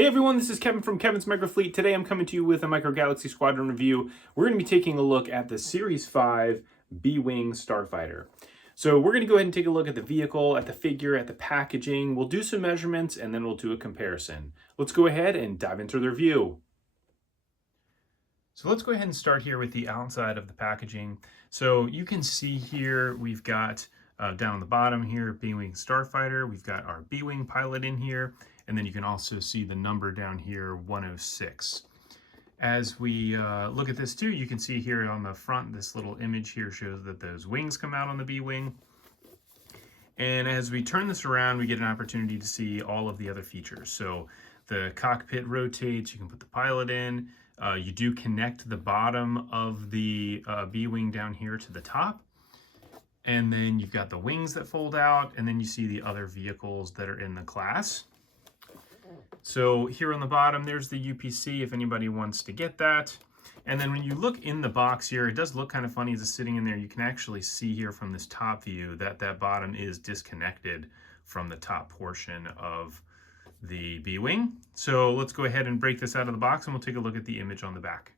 Hey everyone, this is Kevin from Kevin's Microfleet. Today I'm coming to you with a Micro Galaxy Squadron review. We're going to be taking a look at the Series 5 B-Wing Starfighter. So we're going to go ahead and take a look at the vehicle, at the figure, at the packaging. We'll do some measurements and then we'll do a comparison. Let's go ahead and dive into the review. So let's go ahead and start here with the outside of the packaging. So you can see here we've got down on the bottom here, B-Wing Starfighter. We've got our B-Wing pilot in here. And then you can also see the number down here, 106. As we look at this too, you can see here on the front, this little image here shows that those wings come out on the B-Wing. And as we turn this around, we get an opportunity to see all of the other features. So the cockpit rotates, you can put the pilot in. You do connect the bottom of the B-Wing down here to the top. And then you've got the wings that fold out, and then you see the other vehicles that are in the class. So here on the bottom, there's the UPC if anybody wants to get that. And then when you look in the box here, it does look kind of funny as it's sitting in there. You can actually see here from this top view that that bottom is disconnected from the top portion of the B-Wing. So let's go ahead and break this out of the box and we'll take a look at the image on the back.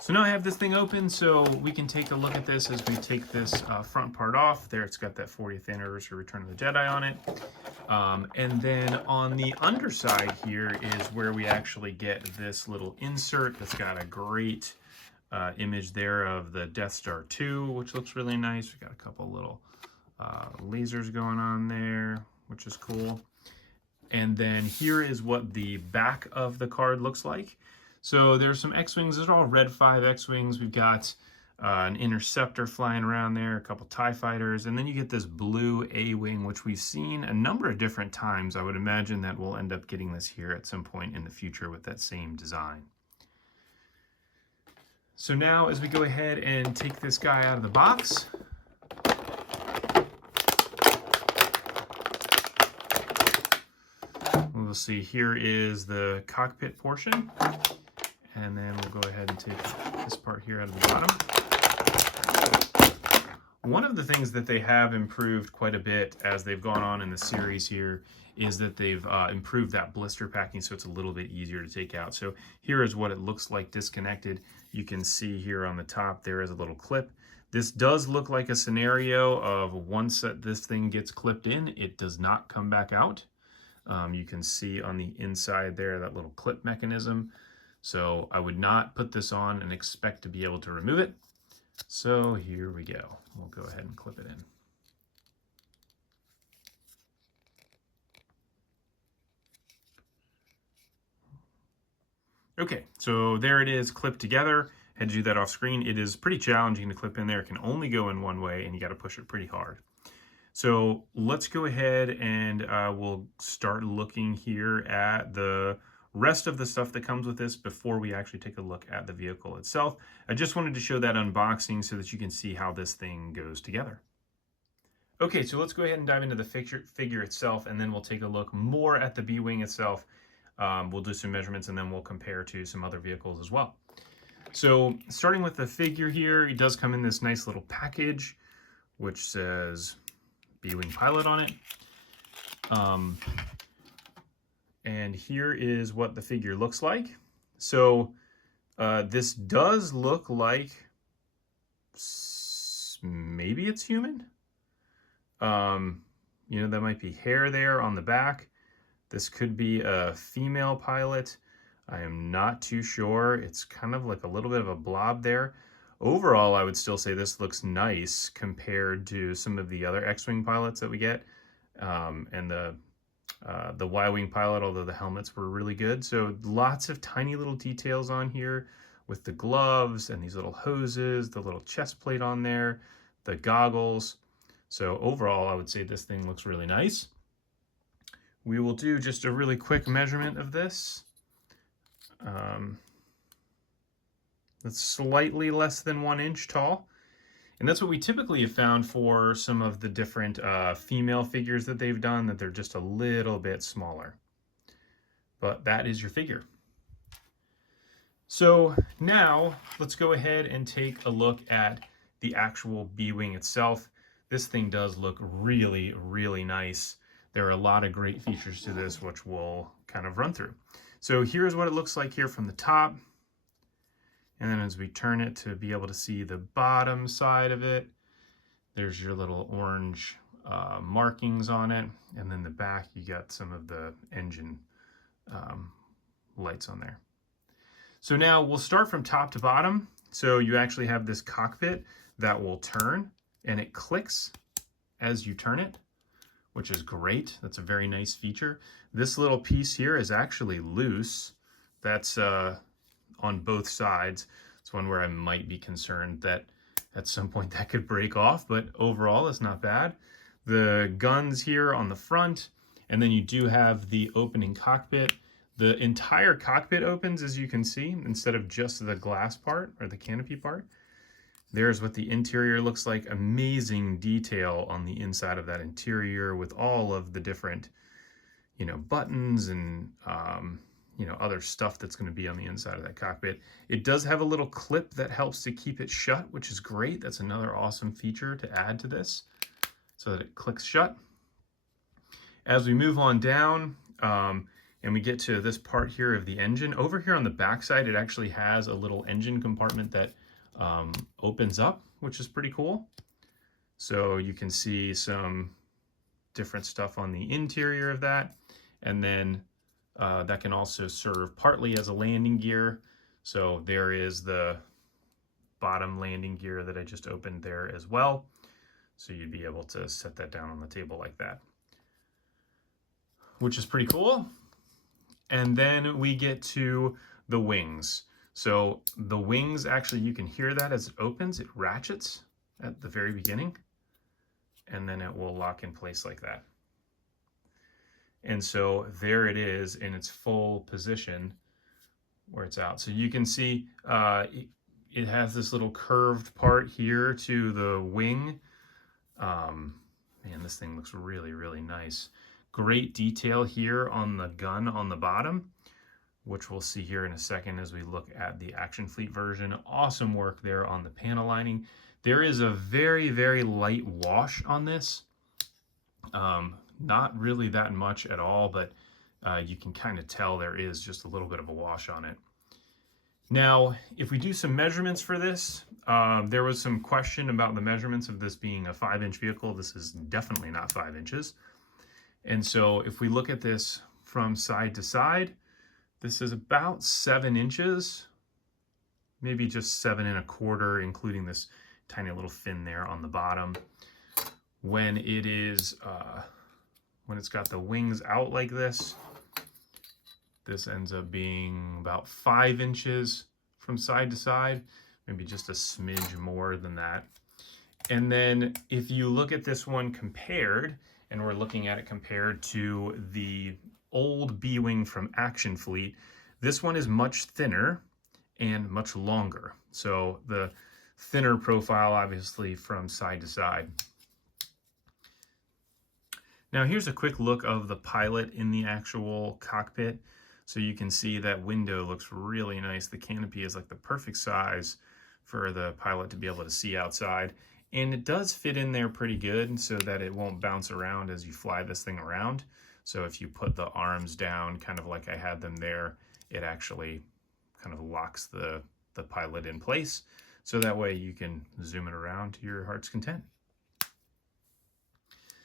So now I have this thing open, so we can take a look at this as we take this front part off. There it's got that 40th anniversary Return of the Jedi on it. And then on the underside here is where we actually get this little insert that's got a great image there of the Death Star 2, which looks really nice. We've got a couple little lasers going on there, which is cool. And then here is what the back of the card looks like. So there's some X-Wings. These are all Red 5 X-Wings. We've got an Interceptor flying around there, a couple TIE Fighters, and then you get this blue A-Wing, which we've seen a number of different times. I would imagine that we'll end up getting this here at some point in the future with that same design. So now as we go ahead and take this guy out of the box, we'll see here is the cockpit portion. And then we'll go ahead and take this part here out of the bottom. One of the things that they have improved quite a bit as they've gone on in the series here is that they've improved that blister packing so it's a little bit easier to take out. So here is what it looks like disconnected. You can see here on the top there is a little clip. This does look like a scenario of once this thing gets clipped in, it does not come back out. You can see on the inside there that little clip mechanism. So I would not put this on and expect to be able to remove it. So here we go. We'll go ahead and clip it in. Okay, so there it is clipped together. Had to do that off screen. It is pretty challenging to clip in there. It can only go in one way and you got to push it pretty hard. So let's go ahead and we'll start looking here at the rest of the stuff that comes with this before we actually take a look at the vehicle itself. I just wanted to show that unboxing so that you can see how this thing goes together. Okay, so let's go ahead and dive into the figure itself, and then we'll take a look more at the B-Wing itself. We'll do some measurements and then we'll compare to some other vehicles as well. So starting with the figure here, it does come in this nice little package, which says B-Wing pilot on it. And here is what the figure looks like. So this does look like maybe it's human. You know, that might be hair there on the back. This could be a female pilot. I am not too sure. It's kind of like a little bit of a blob there. Overall, I would still say this looks nice compared to some of the other X-Wing pilots that we get. And the Y-Wing pilot, although the helmets were really good. So lots of tiny little details on here with the gloves and these little hoses, the little chest plate on there, the goggles. So overall, I would say this thing looks really nice. We will do just a really quick measurement of this. That's slightly less than 1 inch tall. And that's what we typically have found for some of the different female figures that they've done, that they're just a little bit smaller. But that is your figure. So now let's go ahead and take a look at the actual B-Wing itself. This thing does look really, really nice. There are a lot of great features to this, which we'll kind of run through. So here's what it looks like here from the top. And then as we turn it to be able to see the bottom side of it, there's your little orange markings on it. And then the back, you got some of the engine lights on there. So now we'll start from top to bottom. So you actually have this cockpit that will turn, and it clicks as you turn it, which is great. That's a very nice feature. This little piece here is actually loose. That's on both sides. It's one where I might be concerned that at some point that could break off, but overall it's not bad. The guns here on the front, and then you do have the opening cockpit. The entire cockpit opens, as you can see, instead of just the glass part or the canopy part. There's what the interior looks like. Amazing detail on the inside of that interior with all of the different, buttons and, other stuff that's going to be on the inside of that cockpit. It does have a little clip that helps to keep it shut, which is great. That's another awesome feature to add to this so that it clicks shut. As we move on down, and we get to this part here of the engine, over here on the back side, it actually has a little engine compartment that opens up, which is pretty cool. So you can see some different stuff on the interior of that. And then that can also serve partly as a landing gear. So there is the bottom landing gear that I just opened there as well. So you'd be able to set that down on the table like that, which is pretty cool. And then we get to the wings. So the wings, actually, you can hear that as it opens, it ratchets at the very beginning, and then it will lock in place like that. And so there it is in its full position where it's out. So you can see it has this little curved part here to the wing. Man, this thing looks really, really nice. Great detail here on the gun on the bottom, which we'll see here in a second as we look at the Action Fleet version. Awesome work there on the panel lining. There is a very, very light wash on this. Not really that much at all, but you can kind of tell there is just a little bit of a wash on it. Now, if we do some measurements for this, there was some question about the measurements of this being a 5-inch vehicle. This is definitely not 5 inches. And so if we look at this from side to side, this is about 7 inches, maybe just 7 1/4, including this tiny little fin there on the bottom. When it is, when it's got the wings out like this, this ends up being about 5 inches from side to side, maybe just a smidge more than that. And then if you look at this one compared, and we're looking at it compared to the old B-Wing from Action Fleet, this one is much thinner and much longer. So the thinner profile, obviously, from side to side. Now here's a quick look of the pilot in the actual cockpit. So you can see that window looks really nice. The canopy is like the perfect size for the pilot to be able to see outside. And it does fit in there pretty good so that it won't bounce around as you fly this thing around. So if you put the arms down, kind of like I had them there, it actually kind of locks the pilot in place. So that way you can zoom it around to your heart's content.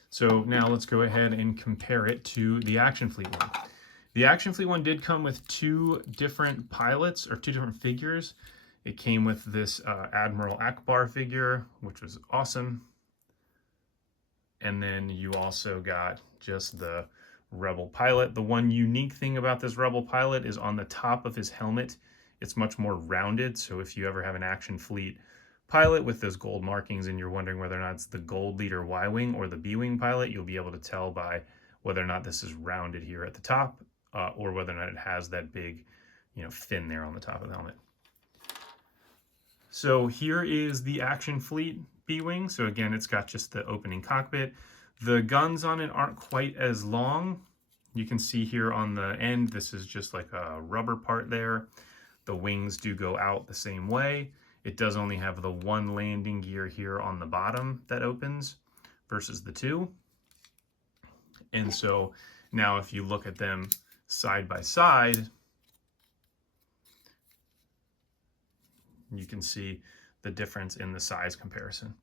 So now let's go ahead and compare it to the Action Fleet one. The Action Fleet one did come with 2 different pilots, or 2 different figures. It came with this Admiral Akbar figure, which was awesome. And then you also got just the Rebel pilot. The one unique thing about this Rebel pilot is on the top of his helmet, it's much more rounded. So if you ever have an Action Fleet pilot with those gold markings and you're wondering whether or not it's the Gold Leader Y-Wing or the B-Wing pilot, you'll be able to tell by whether or not this is rounded here at the top or whether or not it has that big, fin there on the top of the helmet. So here is the Action Fleet B-Wing. So again, it's got just the opening cockpit. The guns on it aren't quite as long. You can see here on the end, this is just like a rubber part there. The wings do go out the same way. It does only have the 1 landing gear here on the bottom that opens versus the 2. And so now if you look at them side by side, you can see the difference in the size comparison.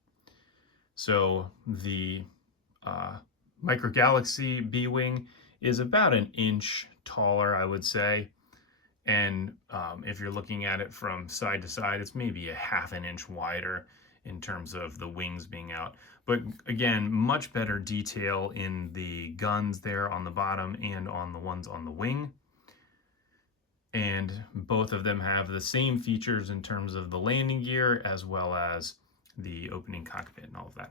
So the Microgalaxy B-Wing is about an inch taller, I would say. And if you're looking at it from side to side, it's maybe a half an inch wider in terms of the wings being out. But again, much better detail in the guns there on the bottom and on the ones on the wing. And both of them have the same features in terms of the landing gear as well as the opening cockpit and all of that.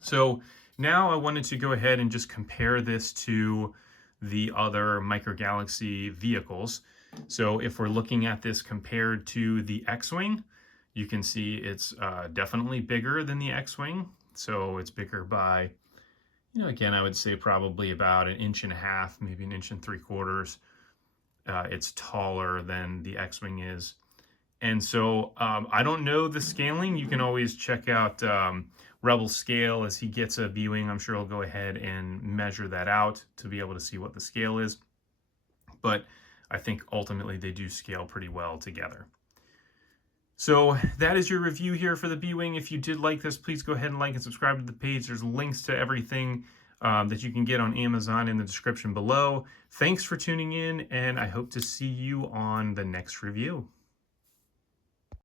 So now I wanted to go ahead and just compare this to the other Microgalaxy vehicles. So if we're looking at this compared to the X-Wing, you can see it's definitely bigger than the X-Wing. So it's bigger by, again, I would say probably about an inch and a half, maybe an inch and 3/4. It's taller than the X-Wing is. And so I don't know the scaling. You can always check out Rebel Scale as he gets a B-Wing. I'm sure he'll go ahead and measure that out to be able to see what the scale is. But I think ultimately they do scale pretty well together. So that is your review here for the B-Wing. If you did like this, please go ahead and like and subscribe to the page. There's links to everything that you can get on Amazon in the description below. Thanks for tuning in, and I hope to see you on the next review.